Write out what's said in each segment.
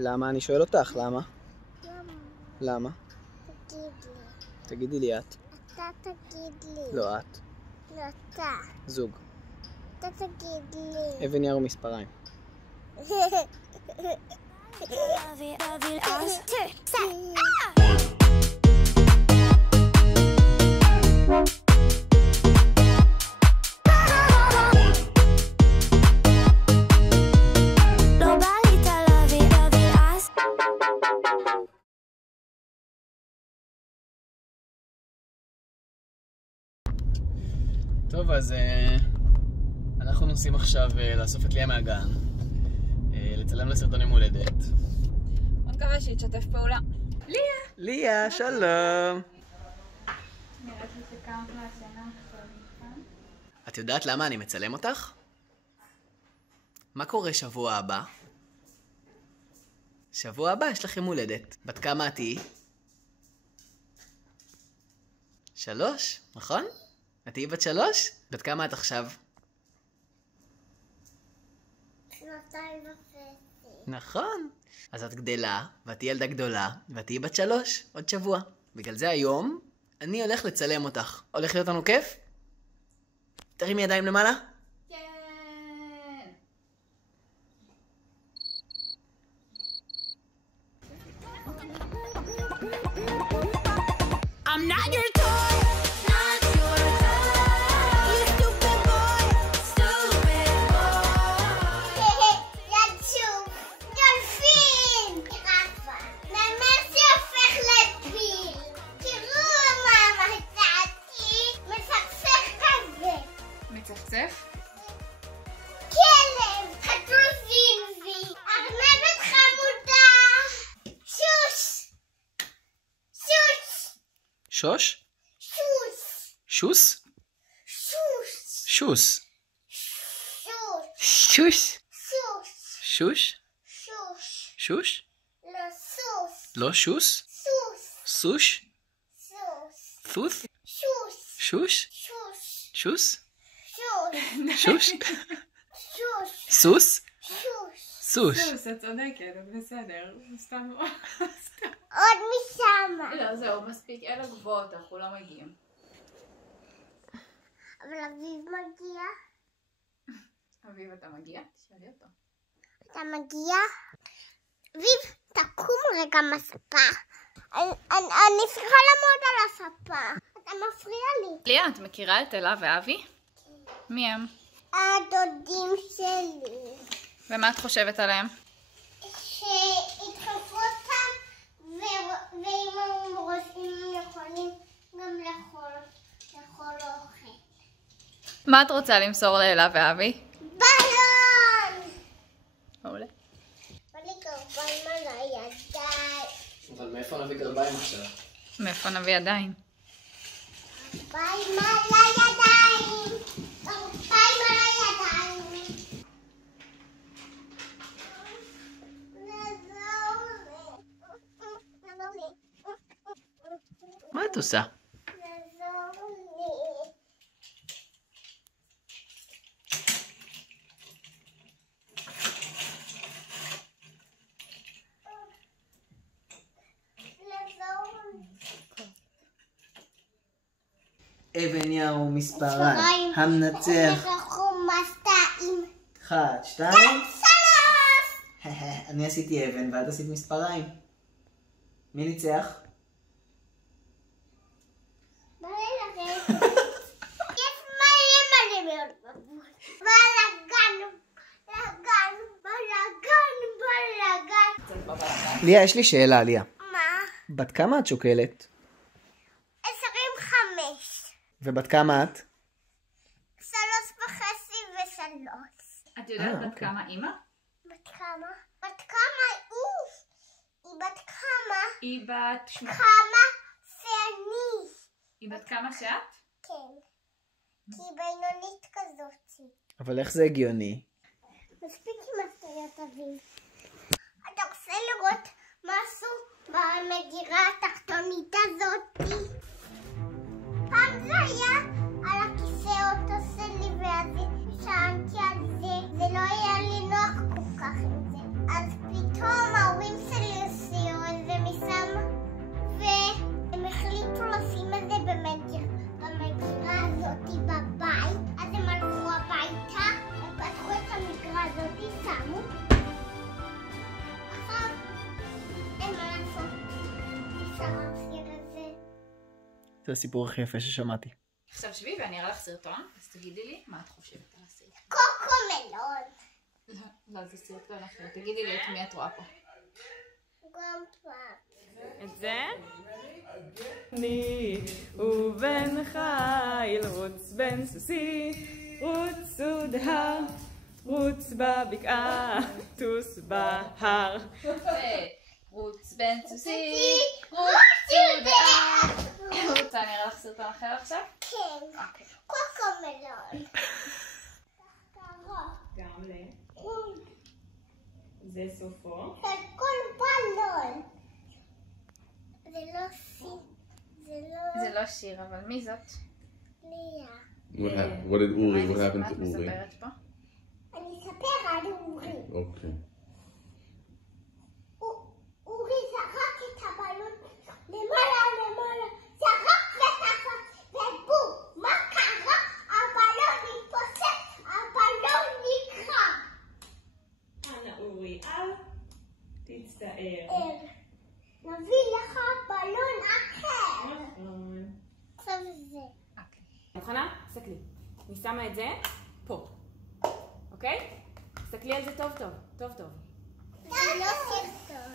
למה? אני שואל אותך, למה? למה? למה? תגיד לי. תגידי לי את. אתה תגיד לי. לא את. לא אתה. זוג. אתה תגיד לי. אבן יער ומספריים. טוב, אז אנחנו נוסעים עכשיו לאסוף את ליה מהגן, לצלם לסרטון יום הולדת. בוא נקווה שיתשתף פעולה. ליה! ליה, שלום! נראית לי שקמת מהשינה עכשיו. את יודעת למה אני מצלם אותך? מה קורה שבוע הבא? שבוע הבא יש לך יום הולדת. בת כמה את תהיי? 3, נכון? את תהיי בת 3? בת כמה את עכשיו? 2.5. נכון. אז את גדלה, ואת תהיי ילדה גדולה, ואת תהיי בת 3 עוד שבוע. בגלל זה היום אני הולך לצלם אותך. הולך להיות לנו כיף? תרימי ידיים למעלה. כן! I'm not your toy, not your toy. You stupid boy, stupid boy. יצוב. דולפין. גרפה. נמר שהופך לפיל. תראו מה מצאתי. מצחצח כזה. מצפצף? כלב. חתול זיזי. ארנבת חמודה. שוש. שוש. שוש? שוש. שוס? שוש. שוש? שוש. שוש? שוש. שוש? שוש? לא סוס. לא שוס? סוס. סוש? סוס. סוס? שוש. שוש? שוש. שוס? שוש. שוש? שוש. סוס? שוש. סוש. סוס, את צודקת, את בסדר. סתם... עוד משמה. לא, זהו, מספיק. אלה גבוהות, אנחנו לא מגיעים. אבל אביב מגיע. אביב, אתה מגיע? תשאלי אותו. אתה מגיע? אביב, תקום רגע מהספה. אני צריכה לעמוד על הספה. אתה מפריע לי. ליה, את מכירה את אלה ואבי? מי הם? הדודים שלי. ומה את חושבת עליהם? שידחפו אותם, ואם הם רוצים יכולים גם לאכול אוכל. מה את רוצה למסור לאלה ואבי? בלון! מעולה. בא לי גרביים על הידיים. אבל מאיפה נביא גרביים עכשיו? מאיפה נביא ידיים? גרביים על הידיים! גרביים על הידיים! מה את עושה? לעזור לי. אבן יער ומספריים, המנצח. מסתיים. 1, 2. 3. אני עשיתי אבן ואת עשית מספריים. מי ניצח? בא לי לכם. יש מלא מאוד בבול. בלגן. ליה, יש לי שאלה, ליה. מה? בת כמה את שוקלת? 25. ובת כמה את? 3.5 ו3. את יודעת בת אוקיי. כמה אימא? בת כמה? בת כמה? אוף. היא בת כמה? היא בת... כמה שאני. היא בת כמה שאת? כן. כי היא בינונית כזאת. אבל איך זה הגיוני? מספיק עם הסטריות אביב. אתה רוצה לראות משהו במגירה התחתונית הזאת? פעם זה היה על הכיסא אוטו שלי ואז שאלתי על זה. זה לא היה לי נוח כל כך עם זה. אז פתאום ההורים השיר הזה? זה הסיפור הכי יפה ששמעתי. עכשיו שבי ואני אראה לך סרטון, אז תגידי לי מה את חושבת על הסרטון. קוקומלון. לא, זה סרטון אחר. תגידי לי את מי את רואה פה. גם פעם. את זה? אני ובן חיל רוץ בן סוסי, רוצו דהר, רוץ בבקעה, טוס בהר. רוץ בן סוסי, רוצו דהר. רוצה אני אראה לך סרטון אחר עכשיו? כן. קוקומלון. גם ל... זה סופו. זה כל בלון. זה לא שיר. זה לא שיר, אבל מי זאת? ליה. What did Uri? What happened מה to את Uri? מספרת פה? אני אספר על אורי. Okay. אורי זרק את הבלון למעלה, זרק ודחף, ובום, מה קרה? הבלון התפוצץ, הבלון נקרע. אנא אורי, אל תצטער. נביא לך בלון אחר. נכון. עכשיו זה. מוכנה? תסתכלי. אני שמה את זה פה. אוקיי? תסתכלי על זה טוב טוב. טוב טוב. זה לא סרטון.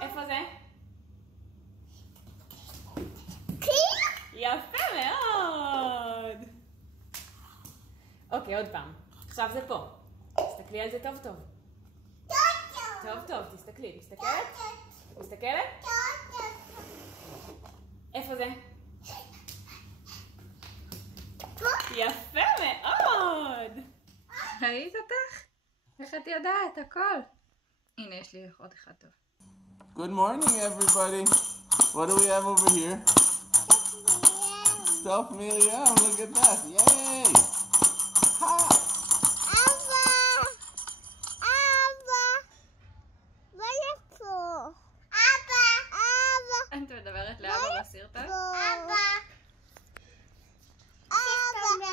איפה זה? כן? יפה מאוד! אוקיי, עוד פעם. עכשיו זה פה. תסתכלי על זה טוב טוב. טוב טוב, תסתכלי. מסתכלת? מסתכלת? איפה זה? יפה מאוד! ראית אותך? איך את יודעת? הכל. הנה, יש לי עוד אחד טוב. Good morning, everybody. What do we have over here? Stuffed Miriam. Look at that. Yay! Ha! את מדברת לאבא בסרטון?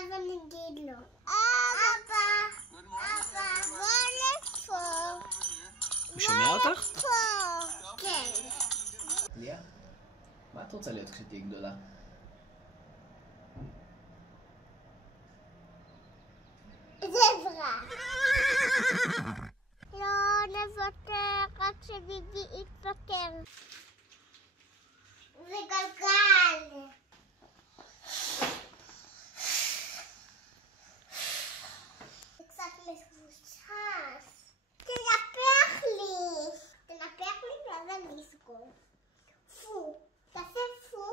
נגיד לו. הוא שומע אותך? כן. ליה, מה את רוצה להיות כשתהיי גדולה? זברה. לא נוותר רק שביבי יתפטר. זה גלגל. זה קצת מבוסס. תנפח לי ואז אני אסגור. פו. תעשה פו.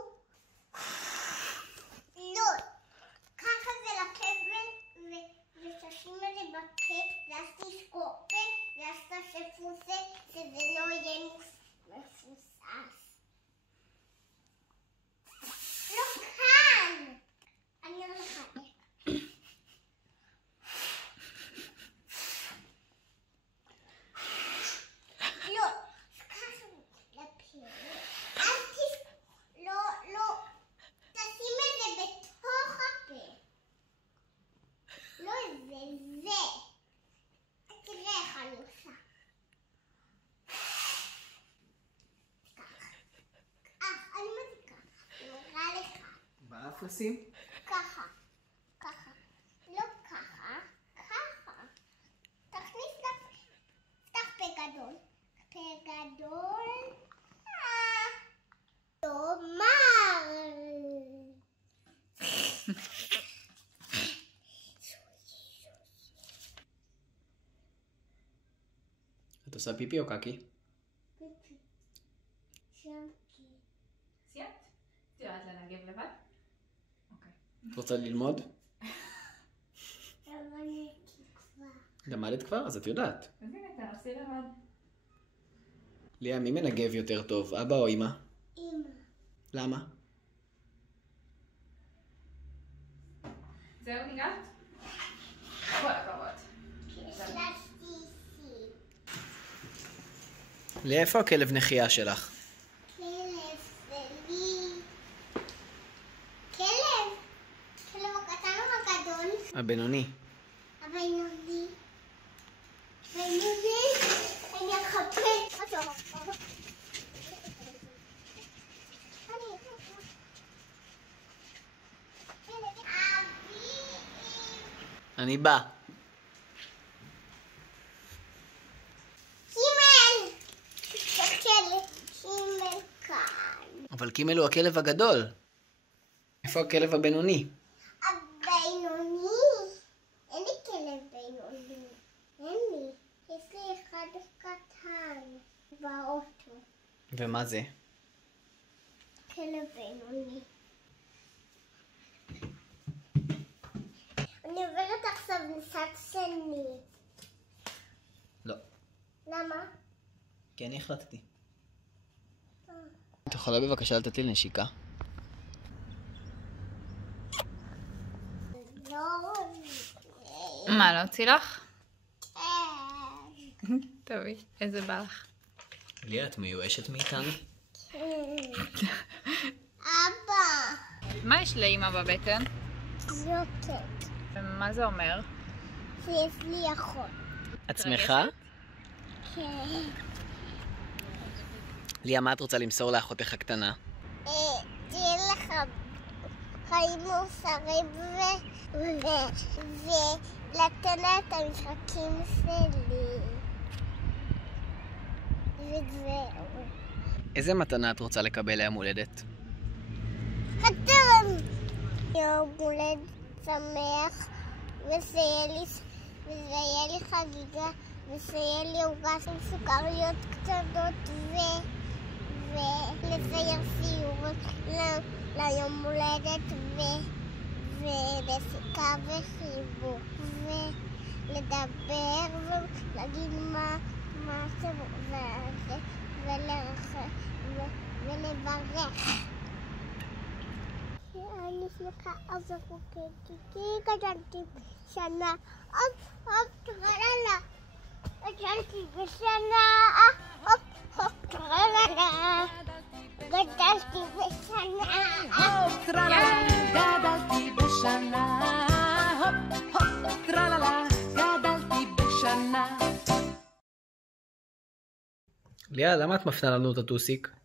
לא. ככה זה לקבל ותשים את זה בפה, ואז תסגור פה, ואז תעשה פוסה, שזה לא יהיה מפוסס. לא כאן! אני אומר לך איך. לא, ככה לפה. לא, תשים את זה בתוך הפה. לא זה. תראה איך אני עושה. אני מזיקה. אני מראה לך. באף לשים? ככה. לא ככה. תכניס לפה. פתח פה גדול. תאמר. את עושה פיפי או קקי? פיפי. שמקי. סיימת? את יודעת לנגב לבד? אוקיי. את רוצה ללמוד? למדתי כבר. למדת כבר? אז את יודעת. אז הנה, תנסי לבד. ליה, מי מנגב יותר טוב, אבא או אמא? אמא. למה? זהו, ניגעת? כל הכבוד. ליה, איפה הכלב נחייה שלך? כלב שלי. כלב הקטן או הגדול? הבינוני. הבינוני. אני אחפש אותו. אני בא. קימל! תסתכל, קימל כאן. אבל קימל הוא הכלב הגדול. איפה הכלב הבינוני? הבינוני? אין לי כלב בינוני. אין לי. יש לי אחד קטן באוטו. ומה זה? כלב בינוני. אני עוברת עכשיו לצד שני. לא. למה? כי אני החלטתי. את יכולה בבקשה לתת לי נשיקה? לא. מה, להוציא לך? כן. טובי, איזה בא לך? ליה, את מיואשת מאיתנו? אבא. מה יש לאמא בבטן? זוקת. ומה זה אומר? שיש לי אחות. את שמחה? כן. ליה, מה את רוצה למסור לאחותך הקטנה? תהיה לך חיים מאושרים ולתן את המשחקים שלי. וזהו. איזה מתנה את רוצה לקבל ליום הולדת? מתן! יום הולד שמח, ושיהיה לי חגיגה, ושיהיה לי עוגה של סוכריות קטנות, ולצייר סיורות ליום הולדת, ונסיקה וחיבוק, ולדבר, ולהגיד מה ולברך. אני שמחה אז החוקתי, כי גדלתי בשנה, טרללה. גדלתי בשנה, טרללה. גדלתי בשנה, גדלתי בשנה, הופ, הופ, טרללה, גדלתי בשנה. ליה, למה את מפנה לנו את הטוסיק?